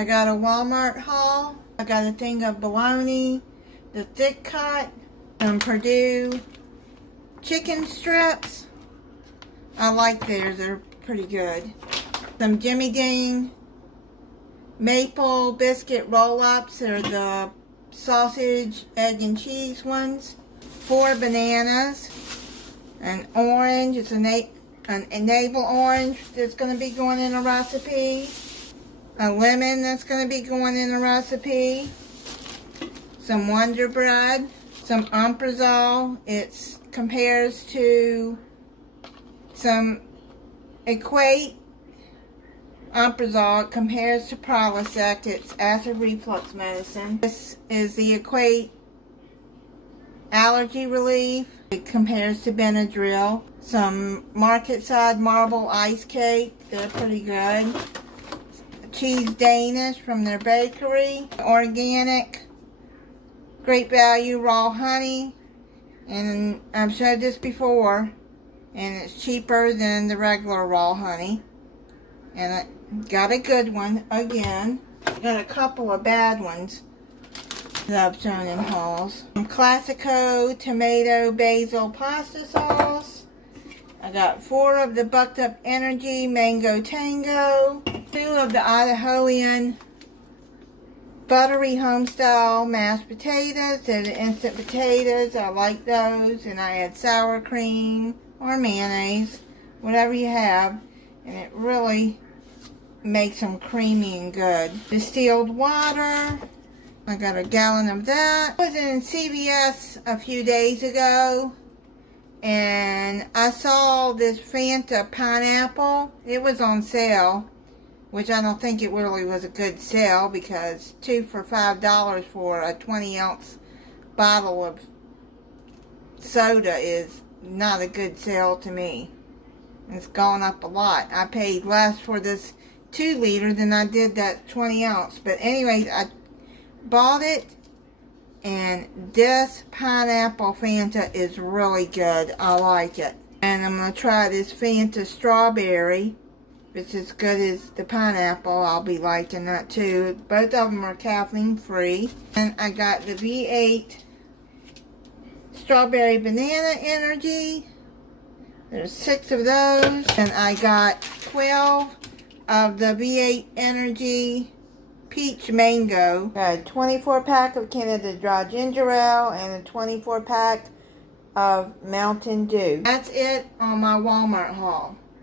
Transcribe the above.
I got a Walmart haul. I got a thing of bologna, the thick cut, some Purdue chicken strips. I like theirs, they're pretty good. Some Jimmy Dean maple biscuit roll-ups. They're the sausage, egg, and cheese ones. 4 bananas. An orange. It's an navel orange that's going to be going in a recipe. A lemon that's going to be going in a recipe. Some Wonder Bread. Some Omeprazole. It compares to some Equate Omeprazole. It compares to Prilosec. It's acid reflux medicine. This is the Equate allergy relief. It compares to Benadryl. Some Market Side marble ice cake. They're pretty good. Cheese Danish from their bakery. Organic Great Value raw honey. And I've showed this before. And it's cheaper than the regular raw honey. And I got a good one again. Got a couple of bad ones that I've shown in hauls. Some Classico tomato basil pasta sauce. I got 4 of the Bucked Up Energy Mango Tango. 2 of the Idahoan buttery homestyle mashed potatoes. They're the instant potatoes. I like those. And I add sour cream or mayonnaise, whatever you have. And it really makes them creamy and good. Distilled water. I got a gallon of that. I was in CVS a few days ago and I saw this Fanta pineapple. It was on sale, which I don't think it really was a good sale because 2 for $5 for a 20-ounce bottle of soda is not a good sale to me. It's gone up a lot. I paid less for this 2 liter than I did that 20 ounce. But anyways, I bought it, and this pineapple Fanta is really good. I like it. And I'm going to try this Fanta strawberry. If it's as good as the pineapple, I'll be liking that too. Both of them are caffeine free. And I got the V8 strawberry banana energy. There's 6 of those. And I got 12 of the V8 energy peach mango. Got a 24 pack of Canada Dry Ginger Ale and a 24 pack of Mountain Dew. That's it on my Walmart haul.